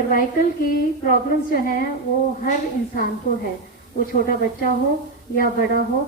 Cervical की problems जो है वो हर इंसान को है, वो छोटा बच्चा हो या बड़ा हो,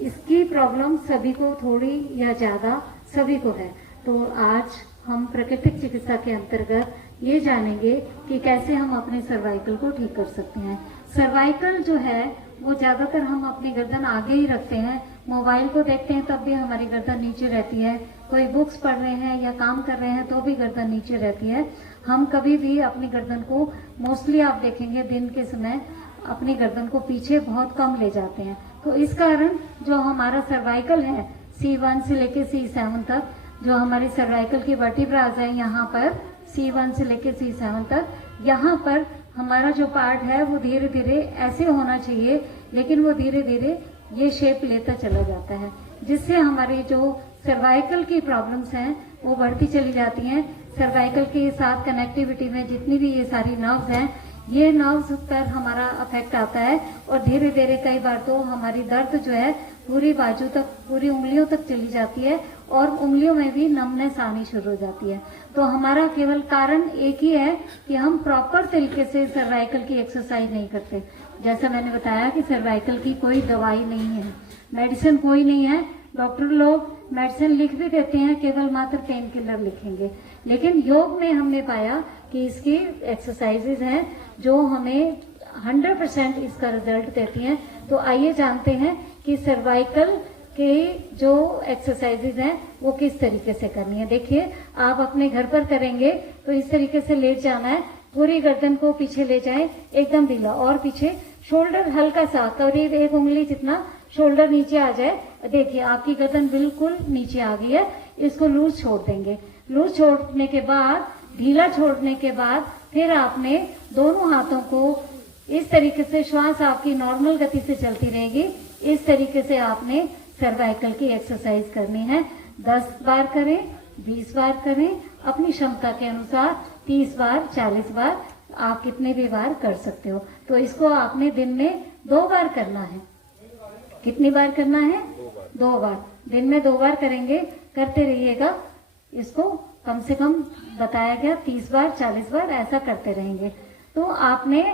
इसकी प्रॉब्लम सभी को थोड़ी या ज्यादा सभी को है। तो आज हम प्राकृतिक चिकित्सा के अंतर्गत ये जानेंगे कि कैसे हम अपने सर्वाइकल को ठीक कर सकते हैं। सर्वाइकल जो है वो ज्यादातर हम अपनी गर्दन आगे ही रखते हैं, मोबाइल को देखते हैं तब भी हमारी गर्दन नीचे रहती है, कोई बुक्स पढ़ रहे हैं या काम कर रहे हैं तो भी गर्दन नीचे रहती है। हम कभी भी अपनी गर्दन को मोस्टली आप देखेंगे दिन के समय अपनी गर्दन को पीछे बहुत कम ले जाते हैं। तो इस कारण जो हमारा सर्वाइकल है C1 से लेके C7 तक, जो हमारी सर्वाइकल की वर्टिब्रास है यहाँ पर C1 से लेके C7 तक, यहाँ पर हमारा जो पार्ट है वो धीरे धीरे ऐसे होना चाहिए, लेकिन वो धीरे धीरे ये शेप लेता चला जाता है, जिससे हमारी जो सर्वाइकल की प्रॉब्लम्स हैं वो बढ़ती चली जाती हैं। सर्वाइकल के साथ कनेक्टिविटी में जितनी भी ये सारी नर्व्स हैं, ये नर्व्स पर हमारा अफेक्ट आता है और धीरे धीरे कई बार तो हमारी दर्द जो है पूरी बाजू तक, पूरी उंगलियों तक चली जाती है और उंगलियों में भी नमनेस आनी शुरू हो जाती है। तो हमारा केवल कारण एक ही है कि हम प्रॉपर तरीके से सर्वाइकल की एक्सरसाइज नहीं करते। जैसा मैंने बताया कि सर्वाइकल की कोई दवाई नहीं है, मेडिसिन कोई नहीं है। डॉक्टर लोग मेडिसिन लिख भी देते हैं, केवल मात्र पेन किलर लिखेंगे, लेकिन योग में हमने पाया कि इसकी एक्सरसाइजेज हैं जो हमें 100% इसका रिजल्ट देती हैं। तो आइए जानते हैं कि सर्वाइकल के जो एक्सरसाइजेज हैं वो किस तरीके से करनी है। देखिए, आप अपने घर पर करेंगे तो इस तरीके से लेट जाना है, पूरी गर्दन को पीछे ले जाएं, एकदम ढीला और पीछे, शोल्डर हल्का सा, करीब एक उंगली जितना शोल्डर नीचे आ जाए। देखिए आपकी गर्दन बिल्कुल नीचे आ गई है। इसको लूज छोड़ देंगे। लूज छोड़ने के बाद, ढीला छोड़ने के बाद फिर आपने दोनों हाथों को इस तरीके से, श्वास आपकी नॉर्मल गति से चलती रहेगी, इस तरीके से आपने सर्वाइकल की एक्सरसाइज करनी है। 10 बार करें, 20 बार करें, अपनी क्षमता के अनुसार 30 बार, 40 बार, आप कितने भी बार कर सकते हो। तो इसको आपने दिन में 2 बार करना है। कितनी बार करना है? 2 बार। दिन में 2 बार करेंगे, करते रहिएगा। इसको कम से कम बताया गया 30 बार, 40 बार ऐसा करते रहेंगे। तो आपने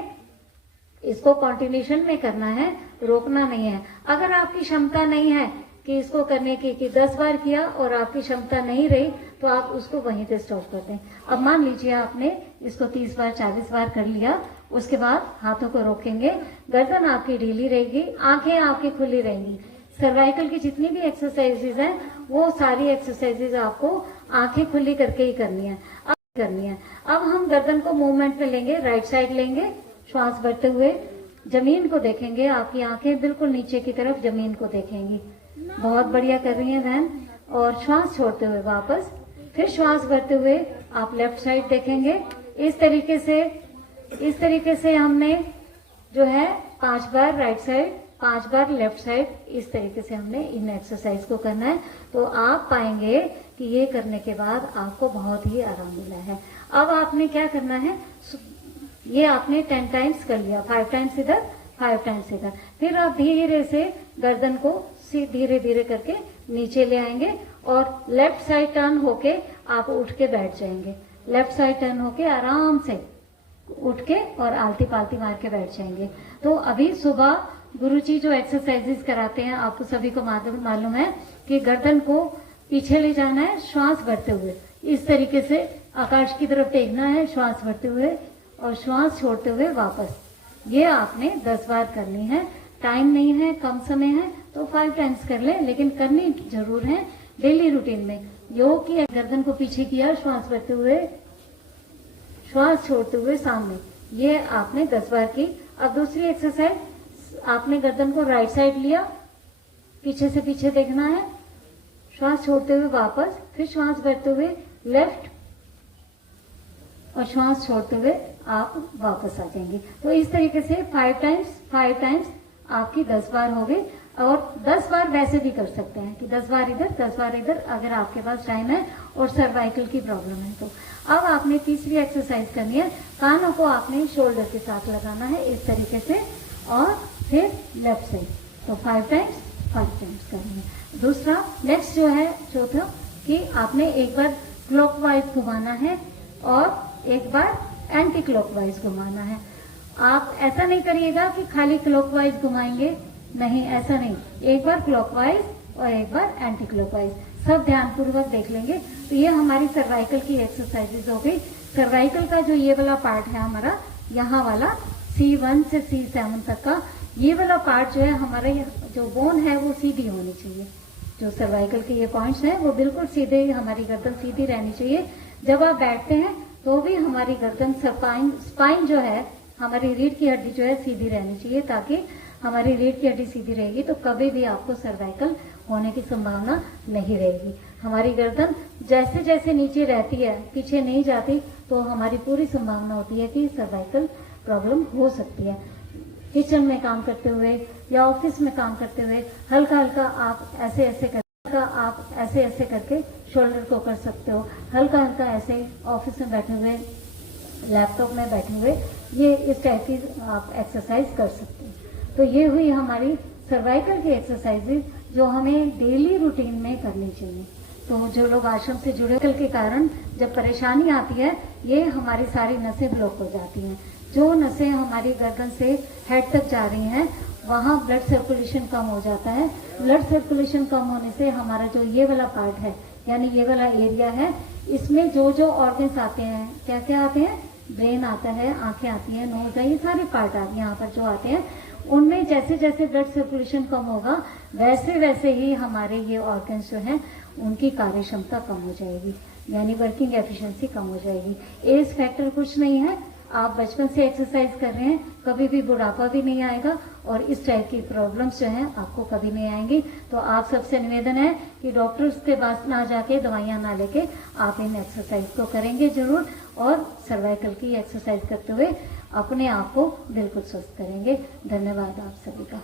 इसको कंटिन्यूशन में करना है, रोकना नहीं है। अगर आपकी क्षमता नहीं है कि इसको करने की, कि 10 बार किया और आपकी क्षमता नहीं रही, तो आप उसको वहीं पे स्टॉप कर दें। अब मान लीजिए आपने इसको 30 बार, 40 बार कर लिया, उसके बाद हाथों को रोकेंगे, गर्दन आपकी ढीली रहेगी, आंखें आपकी खुली रहेंगी। सर्वाइकल की जितनी भी एक्सरसाइजेज हैं वो सारी एक्सरसाइजेज आपको आंखें खुली करके ही करनी है। अब हम गर्दन को मूवमेंट में लेंगे, राइट साइड लेंगे, श्वास भरते हुए जमीन को देखेंगे, आपकी आंखें बिल्कुल नीचे की तरफ जमीन को देखेंगी। बहुत बढ़िया कर रही हैं बहन। और श्वास छोड़ते हुए वापस, फिर श्वास भरते हुए आप लेफ्ट साइड देखेंगे। इस तरीके से हमने जो है 5 बार राइट साइड, 5 बार लेफ्ट साइड, इस तरीके से हमने इन एक्सरसाइज को करना है। तो आप पाएंगे कि ये करने के बाद आपको बहुत ही आराम मिला है। अब आपने क्या करना है, ये आपने 10 टाइम्स कर लिया, 5 टाइम्स इधर, 5 टाइम्स इधर। फिर आप धीरे से गर्दन को धीरे धीरे करके नीचे ले आएंगे और लेफ्ट साइड टर्न होके आप उठ के बैठ जाएंगे। लेफ्ट साइड टर्न होके आराम से उठ के और आलती पालती मार के बैठ जाएंगे। तो अभी सुबह गुरुजी जो एक्सरसाइजेस कराते हैं, आपको सभी को मालूम है कि गर्दन को पीछे ले जाना है, श्वास भरते हुए इस तरीके से आकाश की तरफ टेकना है, श्वास भरते हुए और श्वास छोड़ते हुए वापस। ये आपने 10 बार करनी है। टाइम नहीं है, कम समय है तो 5 टाइम्स कर ले, लेकिन करनी जरूर है डेली रूटीन में। योग की गर्दन को पीछे किया, श्वास भरते हुए, श्वास छोड़ते हुए सामने, ये आपने 10 बार की। अब दूसरी एक्सरसाइज, आपने गर्दन को राइट साइड लिया, पीछे से पीछे देखना है, श्वास छोड़ते हुए वापस, फिर श्वास भरते हुए लेफ्ट और श्वास छोड़ते हुए आप वापस आ जाएंगे। तो इस तरीके से 5 टाइम्स आपकी 10 बार हो गई। और 10 बार वैसे भी कर सकते हैं कि 10 बार इधर, 10 बार इधर, अगर आपके पास टाइम है और सर्वाइकल की प्रॉब्लम है तो। अब आपने तीसरी एक्सरसाइज करनी है, कानों को आपने शोल्डर के साथ लगाना है इस तरीके से और फिर लेफ्ट साइड। तो 5 टाइम्स करनी है। दूसरा, नेक्स्ट जो है चौथा, कि आपने एक बार क्लॉकवाइज घुमाना है और एक बार एंटी क्लॉकवाइज घुमाना है। आप ऐसा नहीं करिएगा कि खाली क्लॉकवाइज घुमाएंगे, नहीं, ऐसा नहीं, एक बार क्लॉकवाइज और एक बार एंटी क्लॉकवाइज, सब ध्यानपूर्वक देख लेंगे। तो ये हमारी सर्वाइकल की एक्सरसाइजेज हो गई। सर्वाइकल का जो ये वाला पार्ट है हमारा, यहाँ वाला C1 से C7 तक का ये वाला पार्ट जो है हमारा, जो बोन है वो सीधी होनी चाहिए। जो सर्वाइकल के ये पॉइंट्स हैं वो बिल्कुल सीधे, हमारी गर्दन सीधी रहनी चाहिए। जब आप बैठते हैं तो भी हमारी गर्दन स्पाइन जो है, हमारी रीढ़ की हड्डी जो है सीधी रहनी चाहिए, ताकि हमारी रीढ़ की हड्डी सीधी रहेगी तो कभी भी आपको सर्वाइकल होने की संभावना नहीं रहेगी। हमारी गर्दन जैसे जैसे नीचे रहती है, पीछे नहीं जाती, तो हमारी पूरी संभावना होती है कि सर्वाइकल प्रॉब्लम हो सकती है। किचन में काम करते हुए या ऑफिस में काम करते हुए हल्का हल्का आप ऐसे ऐसे करके शोल्डर को कर सकते हो। हल्का हल्का ऐसे ऑफिस में बैठे हुए, लैपटॉप में बैठे हुए, ये इस टाइप की आप एक्सरसाइज कर सकते हैं। तो ये हुई हमारी सर्वाइकल की एक्सरसाइजेज जो हमें डेली रूटीन में करनी चाहिए। तो जो लोग आश्रम से जुड़े के कारण जब परेशानी आती है, ये हमारी सारी नसें ब्लॉक हो जाती हैं। जो नसें हमारी गर्दन से हेड तक जा रही हैं, वहाँ ब्लड सर्कुलेशन कम हो जाता है। ब्लड सर्कुलेशन कम होने से हमारा जो ये वाला पार्ट है, यानी ये वाला एरिया है, इसमें जो जो ऑर्गन्स आते हैं, क्या क्या आते हैं, ब्रेन आता है, आंखें आती हैं, नोज है, ये सारे पार्ट आते हैं यहाँ पर जो आते हैं, उनमें जैसे जैसे ब्लड सर्कुलेशन कम होगा वैसे वैसे ही हमारे ये ऑर्गन्स जो हैं उनकी कार्य क्षमता कम हो जाएगी, यानी वर्किंग एफिशिएंसी कम हो जाएगी। एज फैक्टर कुछ नहीं है, आप बचपन से एक्सरसाइज कर रहे हैं, कभी भी बुढ़ापा भी नहीं आएगा और इस टाइप की प्रॉब्लम्स जो हैं आपको कभी नहीं आएंगी। तो आप सबसे निवेदन है कि डॉक्टर्स के पास ना जाके, दवाइयां ना लेके आप इन एक्सरसाइज को करेंगे जरूर, और सर्वाइकल की एक्सरसाइज करते हुए अपने आप को बिल्कुल स्वस्थ करेंगे। धन्यवाद आप सभी का।